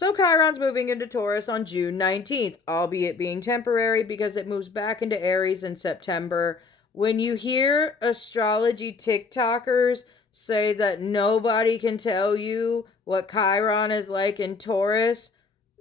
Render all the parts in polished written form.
So Chiron's moving into Taurus on June 19th, albeit being temporary because it moves back into Aries in September. When you hear astrology TikTokers say that nobody can tell you what Chiron is like in Taurus,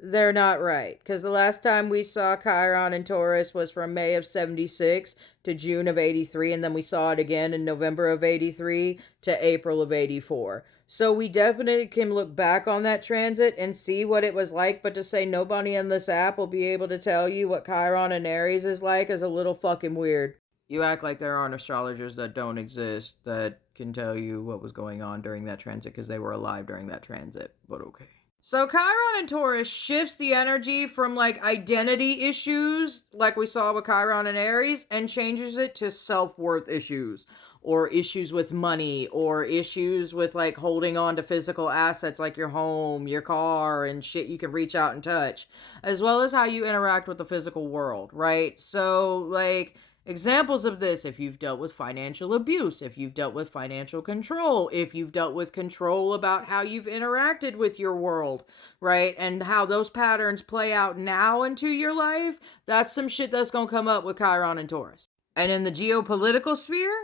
they're not right. Because the last time we saw Chiron in Taurus was from May of 76 to June of 83, and then we saw it again in November of 83 to April of 84. So we definitely can look back on that transit and see what it was like, but to say nobody on this app will be able to tell you what Chiron and Aries is like is a little fucking weird. You act like there aren't astrologers that don't exist that can tell you what was going on during that transit because they were alive during that transit, but okay. So Chiron and Taurus shifts the energy from like identity issues, like we saw with Chiron and Aries, and changes it to self-worth issues, or issues with money, or issues with like holding on to physical assets like your home, your car, and shit you can reach out and touch, as well as how you interact with the physical world, right? So like examples of this: if you've dealt with financial abuse, if you've dealt with financial control, if you've dealt with control about how you've interacted with your world, right? And how those patterns play out now into your life, that's some shit that's gonna come up with Chiron and Taurus. And in the geopolitical sphere,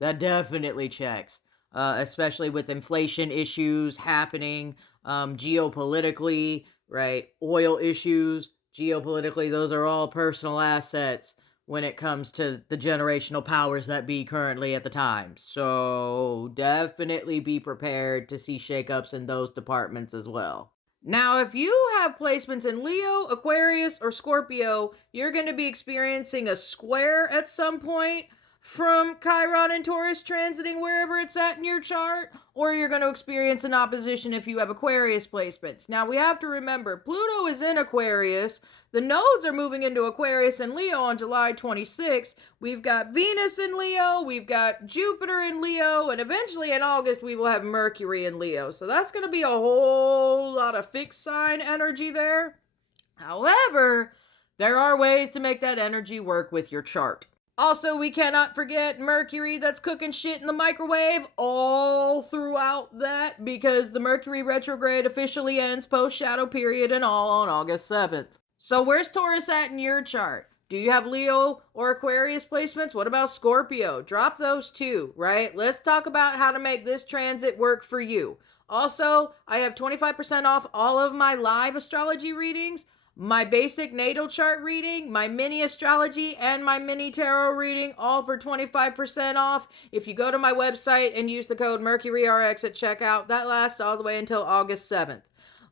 that definitely checks, especially with inflation issues happening geopolitically, right? Oil issues, geopolitically, those are all personal assets when it comes to the generational powers that be currently at the time. So definitely be prepared to see shakeups in those departments as well. Now, if you have placements in Leo, Aquarius, or Scorpio, you're going to be experiencing a square at some point from Chiron and Taurus transiting wherever it's at in your chart, or you're going to experience an opposition if you have Aquarius placements. Now, we have to remember, Pluto is in Aquarius. The nodes are moving into Aquarius and Leo on July 26th. We've got Venus in Leo, we've got Jupiter in Leo, and eventually in August we will have Mercury in Leo. So that's going to be a whole lot of fixed sign energy there. However, there are ways to make that energy work with your chart. Also, we cannot forget Mercury that's cooking shit in the microwave all throughout that, because the Mercury retrograde officially ends post-shadow period and all on August 7th. So where's Taurus at in your chart? Do you have Leo or Aquarius placements? What about Scorpio? Drop those too, right? Let's talk about how to make this transit work for you. Also, I have 25% off all of my live astrology readings, my basic natal chart reading, my mini astrology, and my mini tarot reading, all for 25% off. If you go to my website and use the code MERCURYRX at checkout, that lasts all the way until August 7th.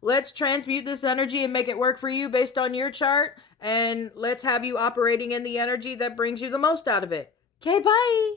Let's transmute this energy and make it work for you based on your chart, and let's have you operating in the energy that brings you the most out of it. Okay, bye!